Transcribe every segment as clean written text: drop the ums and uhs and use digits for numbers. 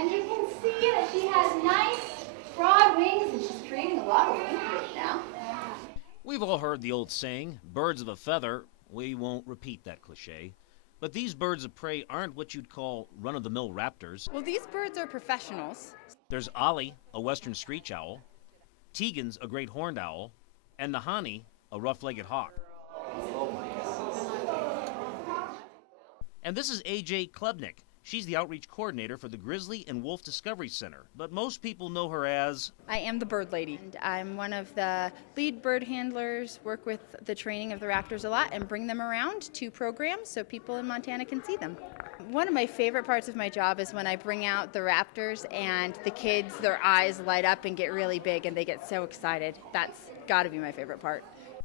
And you can see that she has nice, broad wings, and she's creating a lot of wing right now. We've all heard the old saying, birds of a feather. We won't repeat that cliche. But these birds of prey aren't what you'd call run-of-the-mill raptors. Well, these birds are professionals. There's Ollie, a western screech owl. Tegan's a great horned owl. And Nahani, a rough-legged hawk. And this is AJ Klebnik. She's the outreach coordinator for the Grizzly and Wolf Discovery Center, but most people know her as... I am the bird lady. I'm one of the lead bird handlers, work with the training of the raptors a lot and bring them around to programs so people in Montana can see them. One of my favorite parts of my job is when I bring out the raptors and the kids, their eyes light up and get really big and they get so excited. That's got to be my favorite part.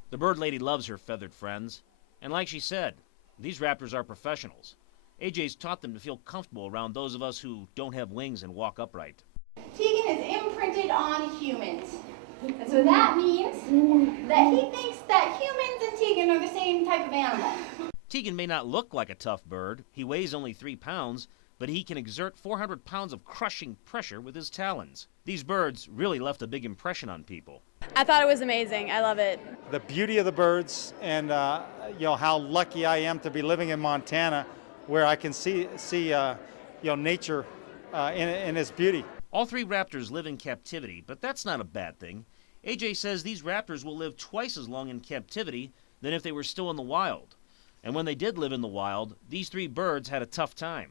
The bird lady loves her feathered friends, and like she said, these raptors are professionals. AJ's taught them to feel comfortable around those of us who don't have wings and walk upright. Tegan is imprinted on humans. And so that means that he thinks that humans and Tegan are the same type of animal. Tegan may not look like a tough bird. He weighs only 3 pounds, but he can exert 400 pounds of crushing pressure with his talons. These birds really left a big impression on people. I thought it was amazing. I love it. The beauty of the birds and how lucky I am to be living in Montana, where I can see nature in its beauty. All 3 raptors live in captivity, but that's not a bad thing. AJ says these raptors will live twice as long in captivity than if they were still in the wild. And when they did live in the wild, these 3 birds had a tough time.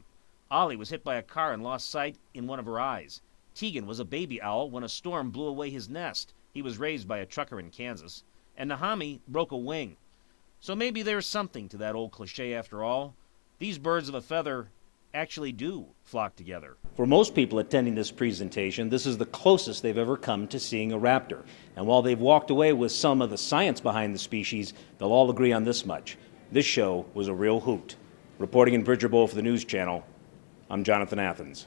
Ollie was hit by a car and lost sight in one of her eyes. Tegan was a baby owl when a storm blew away his nest. He was raised by a trucker in Kansas. And Nahami broke a wing. So maybe there's something to that old cliche after all. These birds of a feather actually do flock together. For most people attending this presentation, this is the closest they've ever come to seeing a raptor. And while they've walked away with some of the science behind the species, they'll all agree on this much. This show was a real hoot. Reporting in Bridger Bowl for the News Channel, I'm Jonathan Athens.